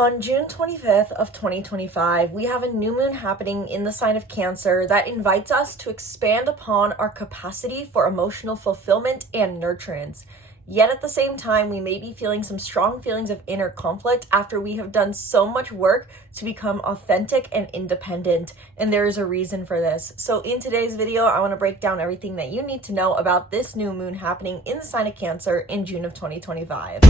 On June 25th of 2025, we have a new moon happening in the sign of Cancer that invites us to expand upon our capacity for emotional fulfillment and nurturance. Yet at the same time, we may be feeling some strong feelings of inner conflict after we have done so much work to become authentic and independent, and there is a reason for this. So in today's video, I want to break down everything that you need to know about this new moon happening in the sign of Cancer in June of 2025.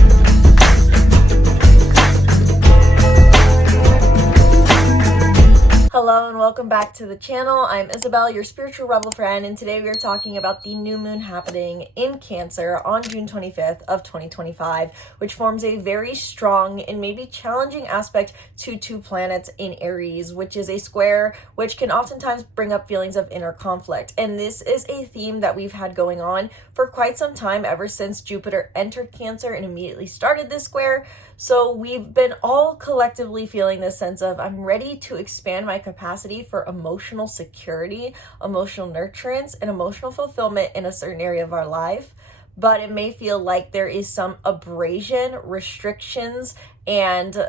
Hello and welcome back to the channel. I'm Isabel, your spiritual rebel friend, and today we are talking about the new moon happening in Cancer on June 25th of 2025, which forms a very strong and maybe challenging aspect to two planets in Aries, which is a square which can oftentimes bring up feelings of inner conflict. And this is a theme that we've had going on for quite some time, ever since Jupiter entered Cancer and immediately started this square. So we've been all collectively feeling this sense of, I'm ready to expand my capacity for emotional security, emotional nurturance, and emotional fulfillment in a certain area of our life. But it may feel like there is some abrasion, restrictions, and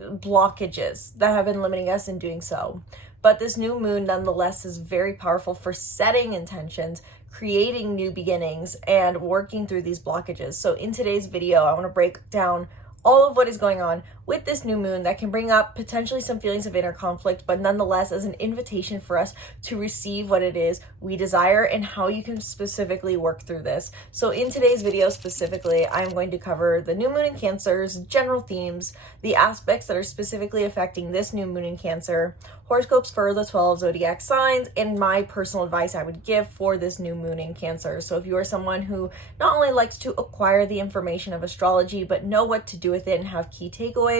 blockages that have been limiting us in doing so. But this new moon nonetheless is very powerful for setting intentions, creating new beginnings, and working through these blockages. So in today's video, I want to break down all of what is going on with this new moon that can bring up potentially some feelings of inner conflict, but nonetheless as an invitation for us to receive what it is we desire and how you can specifically work through this. So in today's video specifically, I'm going to cover the new moon in Cancer's general themes, the aspects that are specifically affecting this new moon in Cancer, horoscopes for the 12 zodiac signs, and my personal advice I would give for this new moon in Cancer. So if you are someone who not only likes to acquire the information of astrology, but know what to do with it and have key takeaways,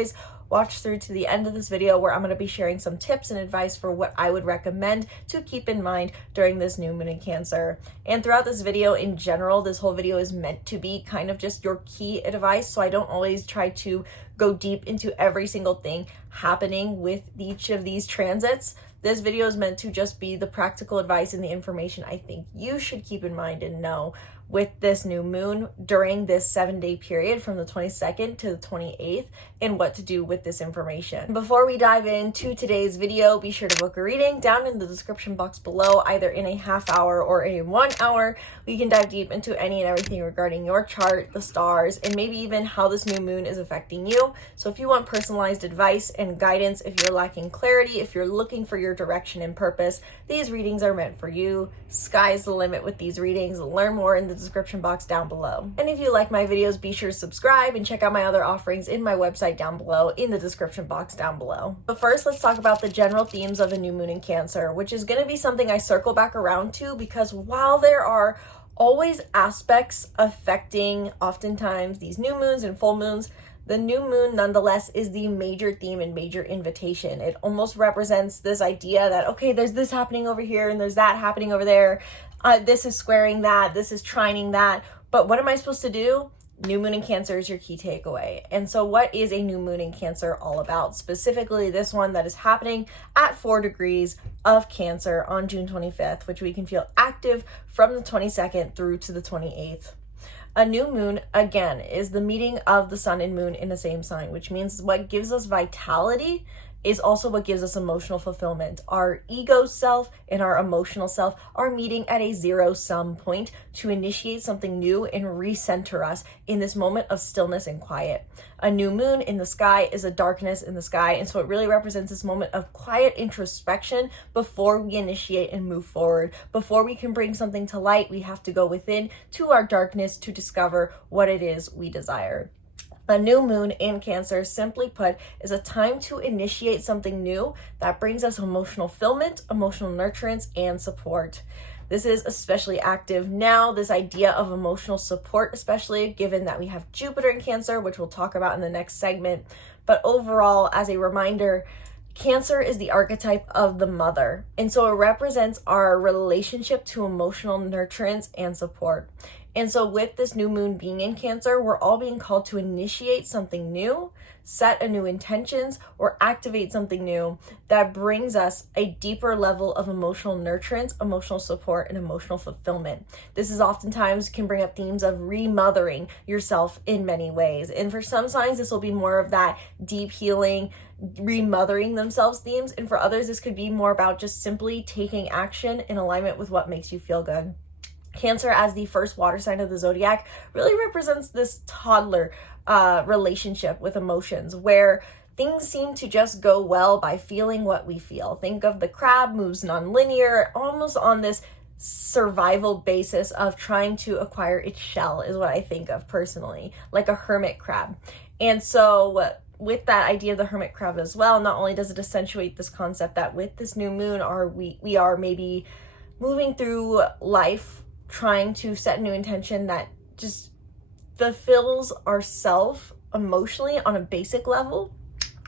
watch through to the end of this video where I'm going to be sharing some tips and advice for what I would recommend to keep in mind during this new moon in Cancer. And throughout this video in general, this whole video is meant to be kind of just your key advice, so I don't always try to go deep into every single thing happening with each of these transits. This video is meant to just be the practical advice and the information I think you should keep in mind and know with this new moon during this 7-day period from the 22nd to the 28th, and what to do with this information. Before we dive into today's video, be sure to book a reading down in the description box below, either in a half hour or a 1 hour. We can dive deep into any and everything regarding your chart, the stars, and maybe even how this new moon is affecting you. So if you want personalized advice and guidance, if you're lacking clarity, if you're looking for your direction and purpose, these readings are meant for you. Sky's the limit with these readings. Learn more in the description box down below. And if you like my videos, be sure to subscribe and check out my other offerings in my website down below in the description box down below. But first, let's talk about the general themes of the new moon in Cancer, which is going to be something I circle back around to, because while there are always aspects affecting oftentimes these new moons and full moons, the new moon nonetheless is the major theme and major invitation. It almost represents this idea that, okay, there's this happening over here and there's that happening over there. This is squaring that, this is trining that. But what am I supposed to do? New moon in Cancer is your key takeaway. And so what is a new moon in Cancer all about? Specifically this one that is happening at 4 degrees of Cancer on June 25th, which we can feel active from the 22nd through to the 28th. A new moon, again, is the meeting of the sun and moon in the same sign, which means what gives us vitality is also what gives us emotional fulfillment. Our ego self and our emotional self are meeting at a zero-sum point to initiate something new and recenter us in this moment of stillness and quiet. A new moon in the sky is a darkness in the sky, and so it really represents this moment of quiet introspection before we initiate and move forward. Before we can bring something to light, we have to go within to our darkness to discover what it is we desire. A new moon in Cancer, simply put, is a time to initiate something new that brings us emotional fulfillment, emotional nurturance, and support. This is especially active now, this idea of emotional support, especially given that we have Jupiter in Cancer, which we'll talk about in the next segment. But overall, as a reminder, Cancer is the archetype of the mother, and so it represents our relationship to emotional nurturance and support. And so with this new moon being in Cancer, we're all being called to initiate something new, set a new intentions or activate something new that brings us a deeper level of emotional nurturance, emotional support, and emotional fulfillment. This is oftentimes can bring up themes of remothering yourself in many ways. And for some signs, this will be more of that deep healing, remothering themselves themes. And for others, this could be more about just simply taking action in alignment with what makes you feel good. Cancer, as the first water sign of the zodiac, really represents this toddler relationship with emotions where things seem to just go well by feeling what we feel. Think of the crab, moves non-linear, almost on this survival basis of trying to acquire its shell is what I think of personally, like a hermit crab. And so with that idea of the hermit crab as well, not only does it accentuate this concept that with this new moon, we are maybe moving through life trying to set a new intention that just fulfills ourself emotionally on a basic level.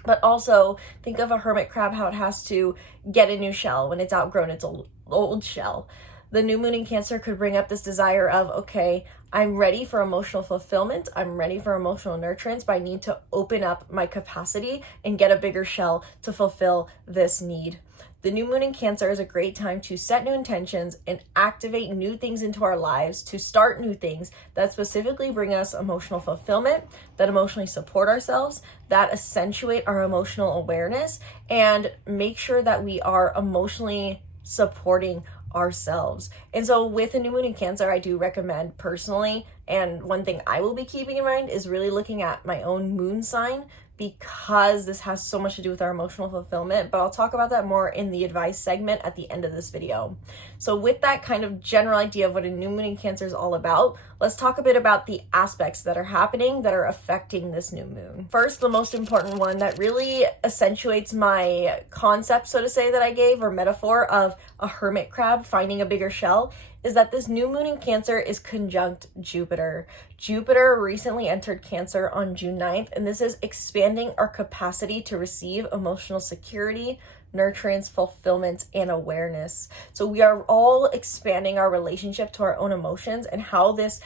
But also think of a hermit crab, how it has to get a new shell when it's outgrown its old shell. The new moon in Cancer could bring up this desire of, okay, I'm ready for emotional fulfillment, I'm ready for emotional nurturance, but I need to open up my capacity and get a bigger shell to fulfill this need. The new moon in Cancer is a great time to set new intentions and activate new things into our lives, to start new things that specifically bring us emotional fulfillment, that emotionally support ourselves, that accentuate our emotional awareness, and make sure that we are emotionally supporting ourselves. And so with the new moon in Cancer, I do recommend personally, and one thing I will be keeping in mind is really looking at my own moon sign, because this has so much to do with our emotional fulfillment, but I'll talk about that more in the advice segment at the end of this video. So with that kind of general idea of what a new moon in Cancer is all about, let's talk a bit about the aspects that are happening that are affecting this new moon. First, the most important one that really accentuates my concept, so to say, that I gave, or metaphor of a hermit crab finding a bigger shell, is that this new moon in Cancer is conjunct Jupiter. Jupiter recently entered Cancer on June 9th, and this is expanding our capacity to receive emotional security, nurturance, fulfillment, and awareness. So we are all expanding our relationship to our own emotions and how this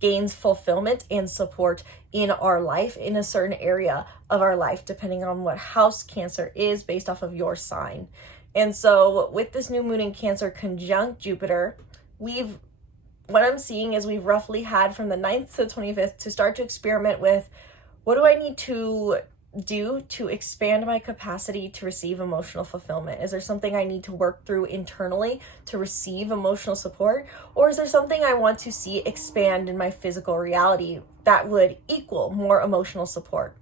gains fulfillment and support in our life, in a certain area of our life, depending on what house Cancer is based off of your sign. And so with this new moon in Cancer conjunct Jupiter, what I'm seeing is we've roughly had from the 9th to the 25th to start to experiment with, what do I need to do to expand my capacity to receive emotional fulfillment? Is there something I need to work through internally to receive emotional support? Or is there something I want to see expand in my physical reality that would equal more emotional support?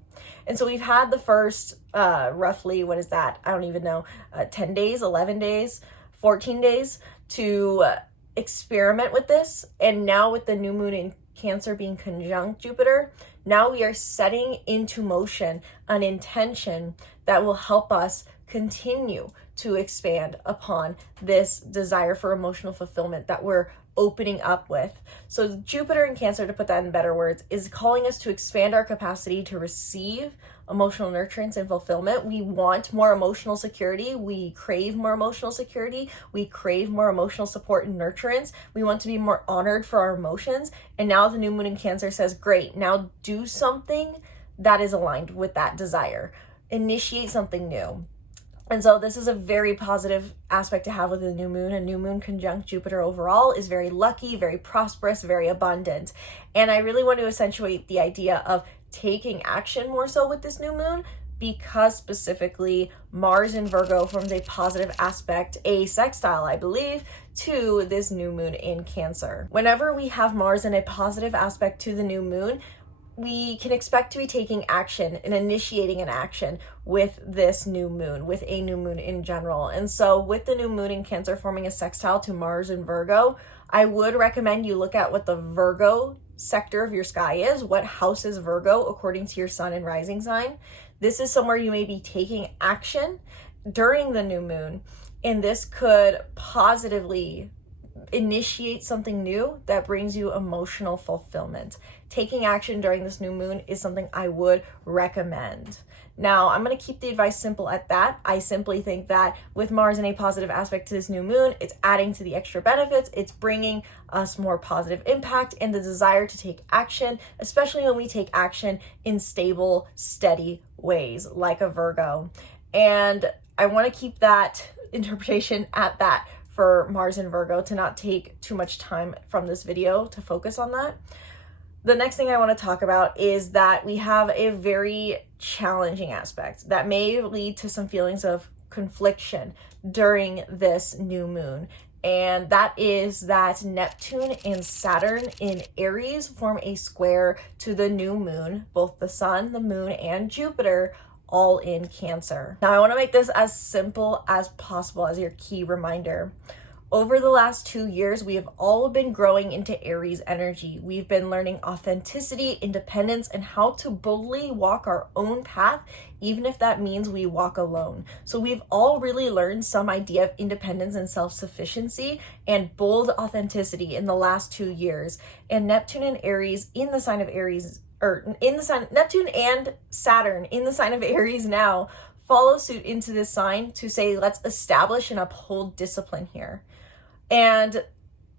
And so we've had the first roughly, what is that? I don't even know, 10 days, 11 days, 14 days to experiment with this. And now with the new moon in Cancer being conjunct Jupiter, now we are setting into motion an intention that will help us continue to expand upon this desire for emotional fulfillment that we're opening up with. So Jupiter in Cancer, to put that in better words, is calling us to expand our capacity to receive emotional nurturance and fulfillment. We want more emotional security. We crave more emotional security. We crave more emotional support and nurturance. We want to be more honored for our emotions. And now the new moon in Cancer says, great, now do something that is aligned with that desire. Initiate something new. And so this is a very positive aspect to have with the new moon. A new moon conjunct Jupiter overall is very lucky, very prosperous, very abundant. And I really want to accentuate the idea of taking action more so with this new moon, because specifically Mars in Virgo forms a positive aspect, a sextile, I believe, to this new moon in Cancer. Whenever we have Mars in a positive aspect to the new moon, we can expect to be taking action and initiating an action with this new moon, with a new moon in general. And so with the new moon in Cancer forming a sextile to Mars in Virgo, I would recommend you look at what the Virgo sector of your sky is, what house is Virgo according to your sun and rising sign. This is somewhere you may be taking action during the new moon, and this could positively initiate something new that brings you emotional fulfillment. Taking action during this new moon is something I would recommend. Now, I'm going to keep the advice simple at that. I simply think that with Mars in a positive aspect to this new moon, it's adding to the extra benefits. It's bringing us more positive impact and the desire to take action, especially when we take action in stable, steady ways, like a Virgo. And I want to keep that interpretation at that for Mars and Virgo, to not take too much time from this video to focus on that. The next thing I want to talk about is that we have a very challenging aspect that may lead to some feelings of confliction during this new moon. And that is that Neptune and Saturn in Aries form a square to the new moon, both the sun, the moon, and Jupiter, all in Cancer. Now, I want to make this as simple as possible as your key reminder. Over the last 2 years, we have all been growing into Aries energy. We've been learning authenticity, independence, and how to boldly walk our own path, even if that means we walk alone. So we've all really learned some idea of independence and self-sufficiency and bold authenticity in the last 2 years. And Neptune and Aries in the sign of Aries, Neptune and Saturn in the sign of Aries now follow suit into this sign to say, let's establish and uphold discipline here. And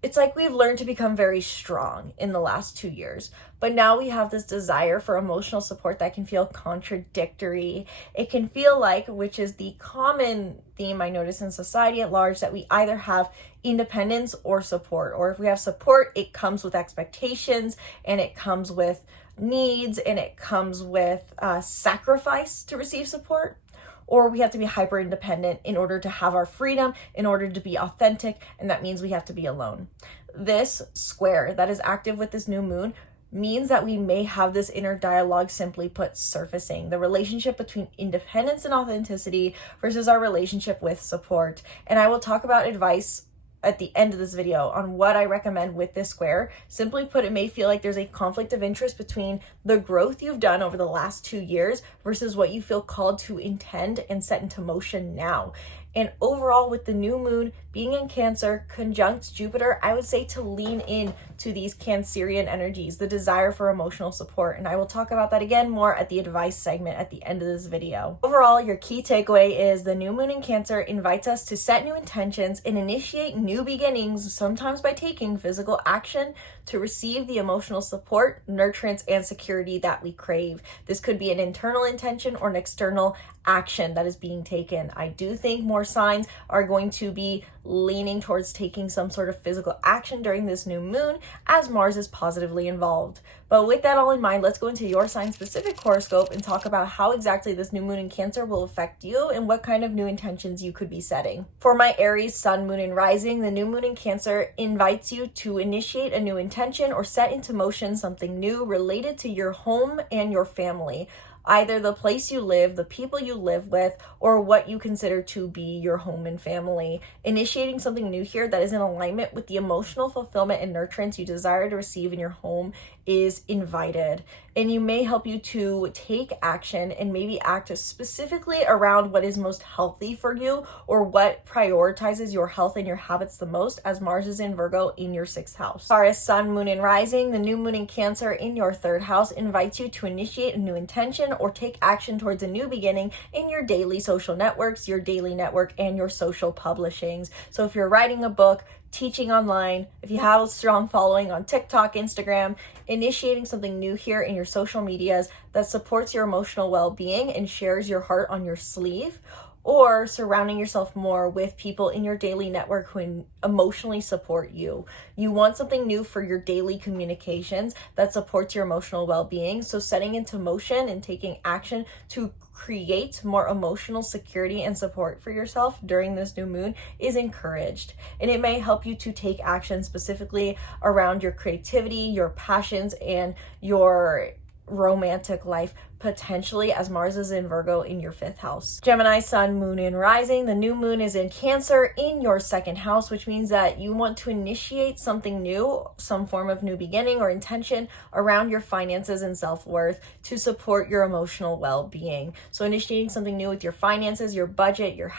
it's like we've learned to become very strong in the last 2 years, but now we have this desire for emotional support that can feel contradictory. It can feel like, which is the common theme I notice in society at large, that we either have independence or support, or if we have support, it comes with expectations and it comes with needs and it comes with sacrifice to receive support. Or we have to be hyper independent in order to have our freedom, in order to be authentic, and that means we have to be alone. This square that is active with this new moon means that we may have this inner dialogue, simply put, surfacing. The relationship between independence and authenticity versus our relationship with support. And I will talk about advice at the end of this video on what I recommend with this square. Simply put, it may feel like there's a conflict of interest between the growth you've done over the last 2 years versus what you feel called to intend and set into motion now. And overall, with the new moon being in Cancer conjunct Jupiter, I would say to lean in to these Cancerian energies, the desire for emotional support. And I will talk about that again more at the advice segment at the end of this video. Overall, your key takeaway is the new moon in Cancer invites us to set new intentions and initiate new beginnings, sometimes by taking physical action to receive the emotional support, nurturance, and security that we crave. This could be an internal intention or an external action that is being taken. I do think more signs are going to be leaning towards taking some sort of physical action during this new moon as Mars is positively involved. But with that all in mind, let's go into your sign-specific horoscope and talk about how exactly this new moon in Cancer will affect you and what kind of new intentions you could be setting. For my Aries, Sun, Moon, and Rising, the new moon in Cancer invites you to initiate a new intention or set into motion something new related to your home and your family. Either the place you live, the people you live with, or what you consider to be your home and family. Initiating something new here that is in alignment with the emotional fulfillment and nurturance you desire to receive in your home is invited. And you may help you to take action and maybe act specifically around what is most healthy for you or what prioritizes your health and your habits the most, as Mars is in Virgo in your 6th house. Taurus, Sun, Moon, and Rising, the new moon in Cancer in your 3rd house invites you to initiate a new intention or take action towards a new beginning in your daily social networks, your daily network, and your social publishings. So if you're writing a book, teaching online, if you have a strong following on TikTok, Instagram, initiating something new here in your social medias that supports your emotional well-being and shares your heart on your sleeve, or surrounding yourself more with people in your daily network who emotionally support you. You want something new for your daily communications that supports your emotional well-being. So setting into motion and taking action to create more emotional security and support for yourself during this new moon is encouraged. And it may help you to take action specifically around your creativity, your passions, and your romantic life, potentially, as Mars is in Virgo in your 5th house. Gemini, Sun, Moon, and Rising, the new moon is in Cancer in your 2nd house, which means that you want to initiate something new, some form of new beginning or intention around your finances and self-worth to support your emotional well-being. So initiating something new with your finances, your budget, your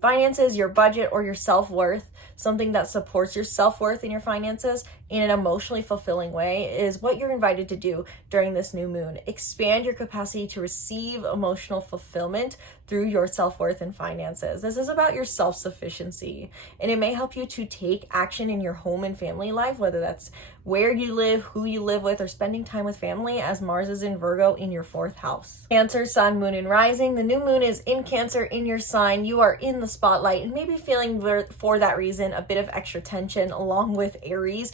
finances, your budget, or your self-worth, something that supports your self-worth and your finances in an emotionally fulfilling way is what you're invited to do during this new moon. Expand your capacity to receive emotional fulfillment through your self-worth and finances. This is about your self-sufficiency, and it may help you to take action in your home and family life, whether that's where you live, who you live with, or spending time with family, as Mars is in Virgo in your 4th house. Cancer, Sun, Moon, and Rising. The new moon is in Cancer in your sign. You are in the spotlight and maybe feeling, for that reason, a bit of extra tension along with Aries.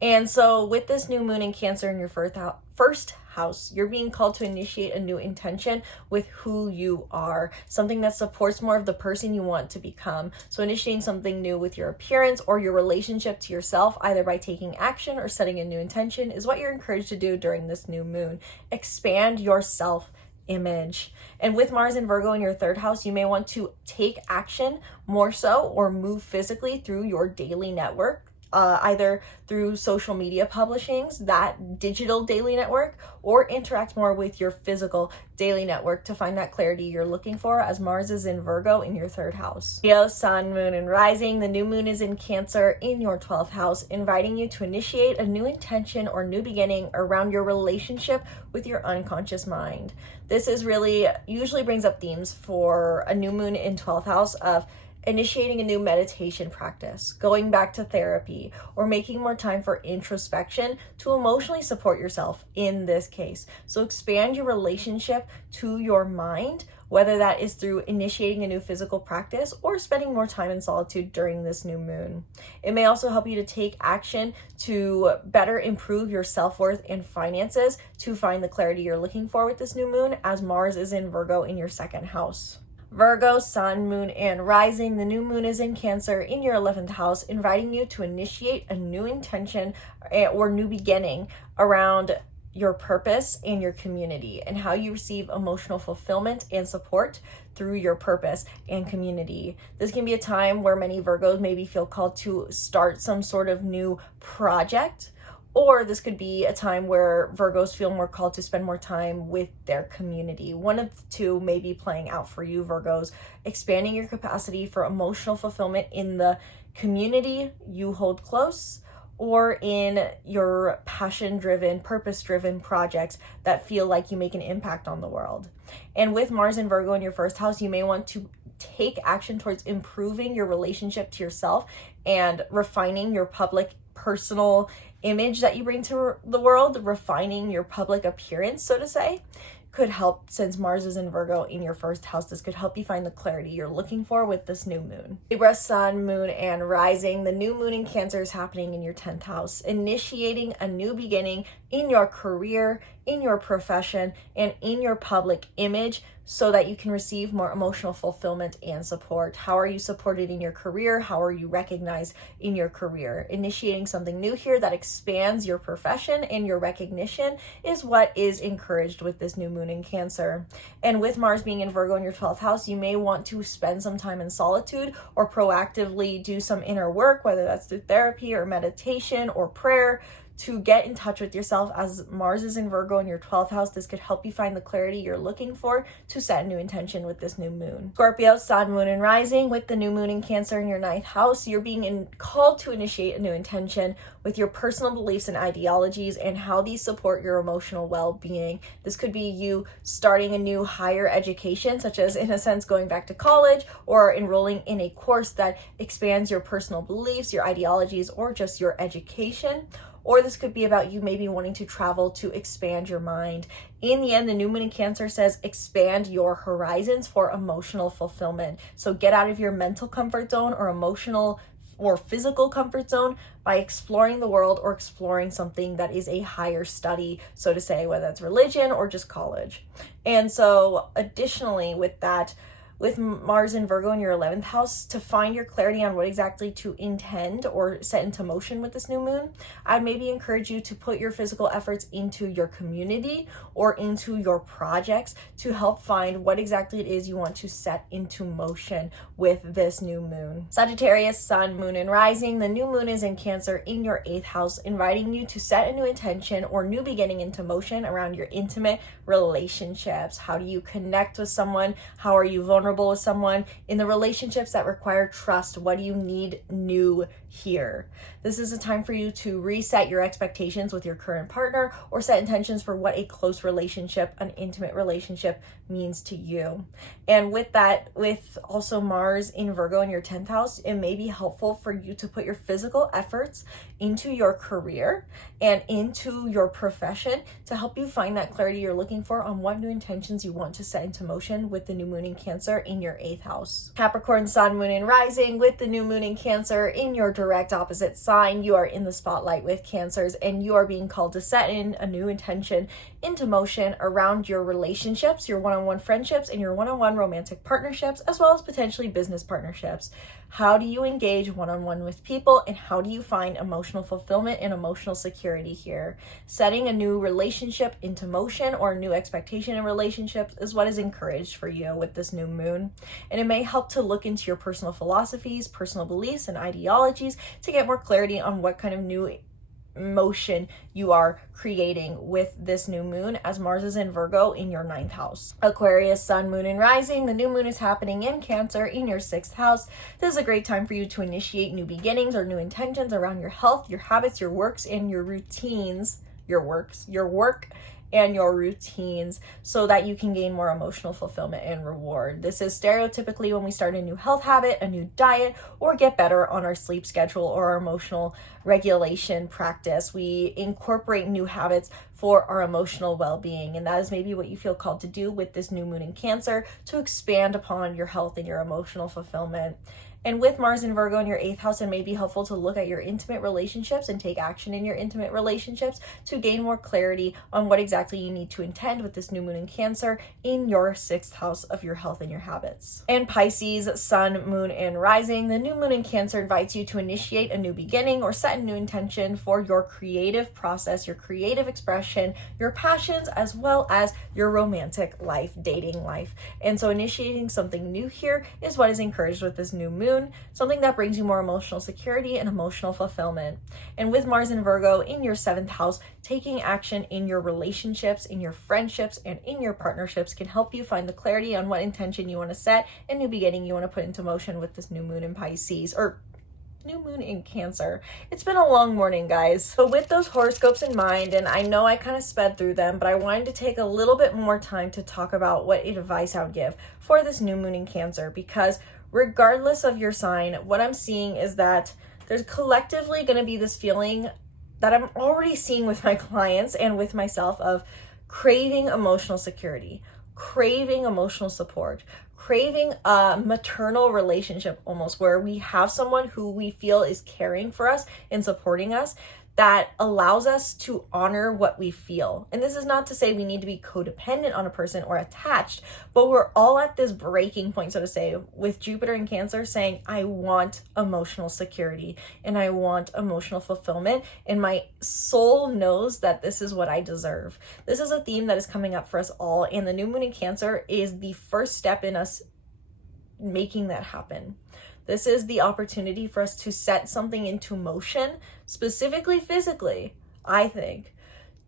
And so with this new moon in Cancer in your first house, you're being called to initiate a new intention with who you are, something that supports more of the person you want to become. So initiating something new with your appearance or your relationship to yourself, either by taking action or setting a new intention, is what you're encouraged to do during this new moon. Expand your self-image. And with Mars and Virgo in your 3rd house, you may want to take action more so or move physically through your daily network. Either through social media publishings, that digital daily network, or interact more with your physical daily network to find that clarity you're looking for, as Mars is in Virgo in your 3rd house. Leo, Sun, Moon, and Rising. The new moon is in Cancer in your 12th house, inviting you to initiate a new intention or new beginning around your relationship with your unconscious mind. This is really usually brings up themes for a new moon in 12th house of initiating a new meditation practice, going back to therapy, or making more time for introspection to emotionally support yourself in this case. So expand your relationship to your mind, whether that is through initiating a new physical practice or spending more time in solitude during this new moon. It may also help you to take action to better improve your self-worth and finances to find the clarity you're looking for with this new moon, as Mars is in Virgo in your 2nd house. Virgo, Sun, Moon, and Rising. The new moon is in Cancer in your 11th house, inviting you to initiate a new intention or new beginning around your purpose and your community, and how you receive emotional fulfillment and support through your purpose and community. This can be a time where many Virgos maybe feel called to start some sort of new project, or this could be a time where Virgos feel more called to spend more time with their community. One of the two may be playing out for you, Virgos, expanding your capacity for emotional fulfillment in the community you hold close, or in your passion-driven, purpose-driven projects that feel like you make an impact on the world. And with Mars and Virgo in your 1st house, you may want to take action towards improving your relationship to yourself and refining your public personal image that you bring to the world. Refining your public appearance, so to say, could help. Since Mars is in Virgo in your 1st house, this could help you find the clarity you're looking for with this new moon. Libra, Sun, Moon, and Rising. The new moon in Cancer is happening in your 10th house, initiating a new beginning in your career, in your profession, and in your public image, so that you can receive more emotional fulfillment and support. How are you supported in your career? How are you recognized in your career? Initiating something new here that expands your profession and your recognition is what is encouraged with this new moon in Cancer. And with Mars being in Virgo in your 12th house, you may want to spend some time in solitude or proactively do some inner work, whether that's through therapy or meditation or prayer, to get in touch with yourself. As Mars is in Virgo in your 12th house, this could help you find the clarity you're looking for to set a new intention with this new moon. Scorpio, Sun, Moon, and Rising. With the new moon in Cancer in your 9th house, you're being called to initiate a new intention with your personal beliefs and ideologies and how these support your emotional well-being. This could be you starting a new higher education, such as, in a sense, going back to college, or enrolling in a course that expands your personal beliefs, your ideologies, or just your education. Or this could be about you maybe wanting to travel to expand your mind. In the end, the new moon in Cancer says expand your horizons for emotional fulfillment. So get out of your mental comfort zone or emotional or physical comfort zone by exploring the world or exploring something that is a higher study, so to say, whether it's religion or just college. And so additionally with that, with Mars and Virgo in your 11th house, to find your clarity on what exactly to intend or set into motion with this new moon, I'd maybe encourage you to put your physical efforts into your community or into your projects to help find what exactly it is you want to set into motion with this new moon. Sagittarius, Sun, Moon, and Rising. The new moon is in Cancer in your 8th house, inviting you to set a new intention or new beginning into motion around your intimate relationships. How do you connect with someone? How are you vulnerable vulnerable with someone. In the relationships that require trust, what do you need new here? This is a time for you to reset your expectations with your current partner or set intentions for what a close relationship, an intimate relationship means to you. And with that, with also Mars in Virgo in your 10th house, it may be helpful for you to put your physical efforts into your career and into your profession to help you find that clarity you're looking for on what new intentions you want to set into motion with the new moon in Cancer in your 8th house. Capricorn, Sun, Moon, and Rising with the new moon in Cancer in your direct opposite sign. You are in the spotlight with Cancers, and you are being called to set in a new intention into motion around your relationships, your one-on-one friendships, and your one-on-one romantic partnerships, as well as potentially business partnerships. How do you engage one-on-one with people, and how do you find emotional fulfillment and emotional security here? Setting a new relationship into motion or a new expectation in relationships is what is encouraged for you with this new moon. And it may help to look into your personal philosophies, personal beliefs, and ideologies to get more clarity on what kind of new motion you are creating with this new moon, as Mars is in Virgo in your 9th house. Aquarius, Sun, Moon, and Rising. The new moon is happening in Cancer in your 6th house. This is a great time for you to initiate new beginnings or new intentions around your health, your habits, your works, and your routines. Your work and your routines, so that you can gain more emotional fulfillment and reward. This is stereotypically when we start a new health habit, a new diet, or get better on our sleep schedule or our emotional regulation practice. We incorporate new habits for our emotional well-being, and that is maybe what you feel called to do with this new moon in Cancer, to expand upon your health and your emotional fulfillment. And with Mars in Virgo in your 8th house, it may be helpful to look at your intimate relationships and take action in your intimate relationships to gain more clarity on what exactly you need to intend with this new moon in Cancer in your 6th house of your health and your habits. And Pisces, Sun, Moon, and Rising. The new moon in Cancer invites you to initiate a new beginning or set a new intention for your creative process, your creative expression, your passions, as well as your romantic life, dating life. And so initiating something new here is what is encouraged with this new moon. Something that brings you more emotional security and emotional fulfillment. And with Mars in Virgo in your 7th house, taking action in your relationships, in your friendships, and in your partnerships can help you find the clarity on what intention you want to set and new beginning you want to put into motion with this new moon in Pisces, or new moon in Cancer. It's been a long morning, guys. So with those horoscopes in mind, and I know I kind of sped through them, but I wanted to take a little bit more time to talk about what advice I would give for this new moon in Cancer, because regardless of your sign, what I'm seeing is that there's collectively going to be this feeling that I'm already seeing with my clients and with myself of craving emotional security, craving emotional support, craving a maternal relationship almost, where we have someone who we feel is caring for us and supporting us, that allows us to honor what we feel. And this is not to say we need to be codependent on a person or attached, but we're all at this breaking point, so to say, with Jupiter in Cancer saying, I want emotional security and I want emotional fulfillment, and my soul knows that this is what I deserve. This is a theme that is coming up for us all, and the new moon in Cancer is the first step in us making that happen. This is the opportunity for us to set something into motion, specifically physically, I think,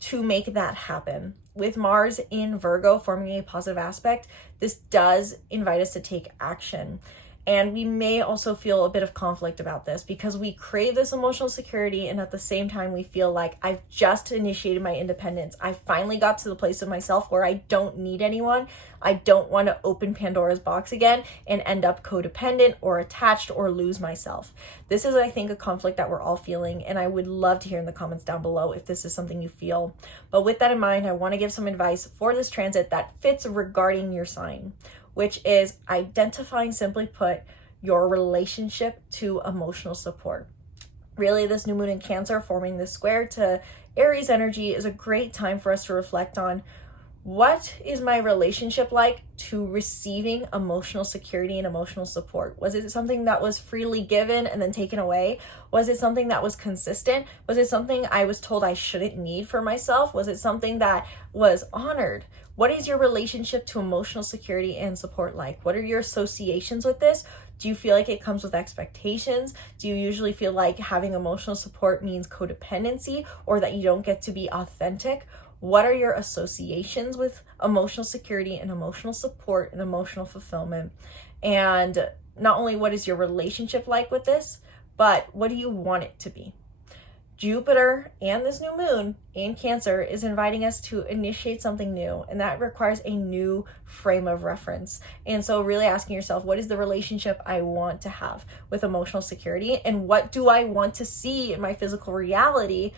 to make that happen. With Mars in Virgo forming a positive aspect, this does invite us to take action. And we may also feel a bit of conflict about this because we crave this emotional security, and at the same time we feel like I've just initiated my independence. I finally got to the place of myself where I don't need anyone. I don't want to open Pandora's box again and end up codependent or attached or lose myself. This is, I think, a conflict that we're all feeling, and I would love to hear in the comments down below if this is something you feel. But with that in mind, I want to give some advice for this transit that fits regarding your sign, which is identifying, simply put, your relationship to emotional support. Really, this new moon in Cancer forming this square to Aries energy is a great time for us to reflect on, what is my relationship like to receiving emotional security and emotional support? Was it something that was freely given and then taken away? Was it something that was consistent? Was it something I was told I shouldn't need for myself? Was it something that was honored? What is your relationship to emotional security and support like? What are your associations with this? Do you feel like it comes with expectations? Do you usually feel like having emotional support means codependency, or that you don't get to be authentic? What are your associations with emotional security and emotional support and emotional fulfillment? And not only what is your relationship like with this, but what do you want it to be? Jupiter and this new moon in Cancer is inviting us to initiate something new, and that requires a new frame of reference. And so really asking yourself, what is the relationship I want to have with emotional security, and what do I want to see in my physical reality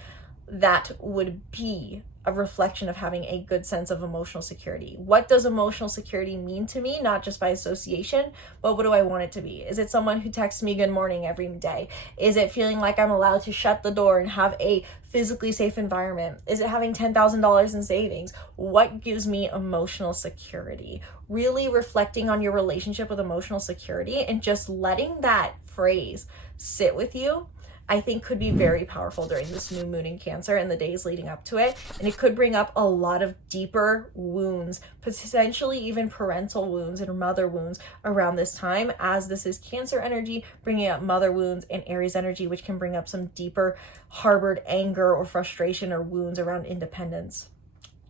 that would be a reflection of having a good sense of emotional security? What does emotional security mean to me, not just by association, but what do I want it to be? Is it someone who texts me good morning every day? Is it feeling like I'm allowed to shut the door and have a physically safe environment? Is it having $10,000 in savings? What gives me emotional security? Really reflecting on your relationship with emotional security and just letting that phrase sit with you, I think could be very powerful during this new moon in Cancer and the days leading up to it. And it could bring up a lot of deeper wounds, potentially even parental wounds and mother wounds around this time, as this is Cancer energy bringing up mother wounds and Aries energy, which can bring up some deeper harbored anger or frustration or wounds around independence.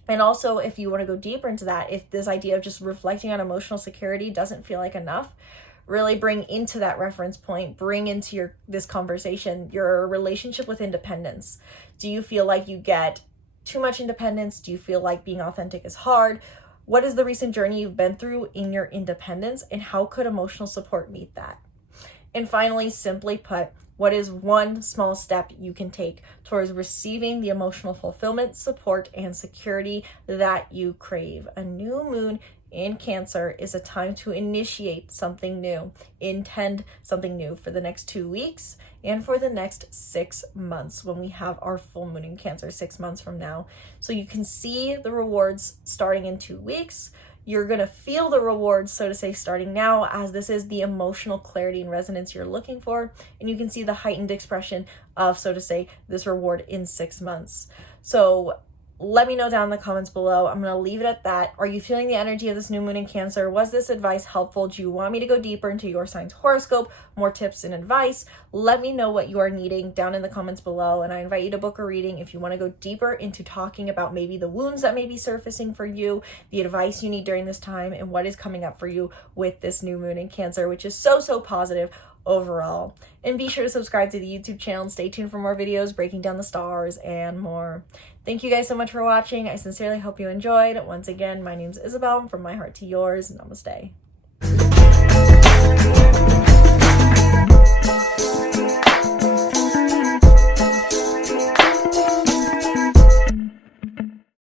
And also, if you want to go deeper into that, if this idea of just reflecting on emotional security doesn't feel like enough, really bring into that reference point, bring into this conversation your relationship with independence. Do you feel like you get too much independence? Do you feel like being authentic is hard? What is the recent journey you've been through in your independence, and how could emotional support meet that? And finally, simply put, what is one small step you can take towards receiving the emotional fulfillment, support, and security that you crave? A new moon in Cancer is a time to initiate something new, intend something new for the next 2 weeks and for the next 6 months when we have our full moon in Cancer 6 months from now. So you can see the rewards starting in 2 weeks. You're going to feel the rewards, so to say, starting now, as this is the emotional clarity and resonance you're looking for. And you can see the heightened expression of, so to say, this reward in 6 months. So let me know down in the comments below. I'm going to leave it at that. Are you feeling the energy of this new moon in Cancer? Was this advice helpful? Do you want me to go deeper into your sign's horoscope? More tips and advice? Let me know what you are needing down in the comments below. And I invite you to book a reading if you want to go deeper into talking about maybe the wounds that may be surfacing for you, the advice you need during this time, and what is coming up for you with this new moon in Cancer, which is so positive overall. And be sure to subscribe to the YouTube channel and stay tuned for more videos breaking down the stars and more. Thank you guys so much for watching. I sincerely hope you enjoyed. Once again, my name's Isabel, from my heart to yours. Namaste.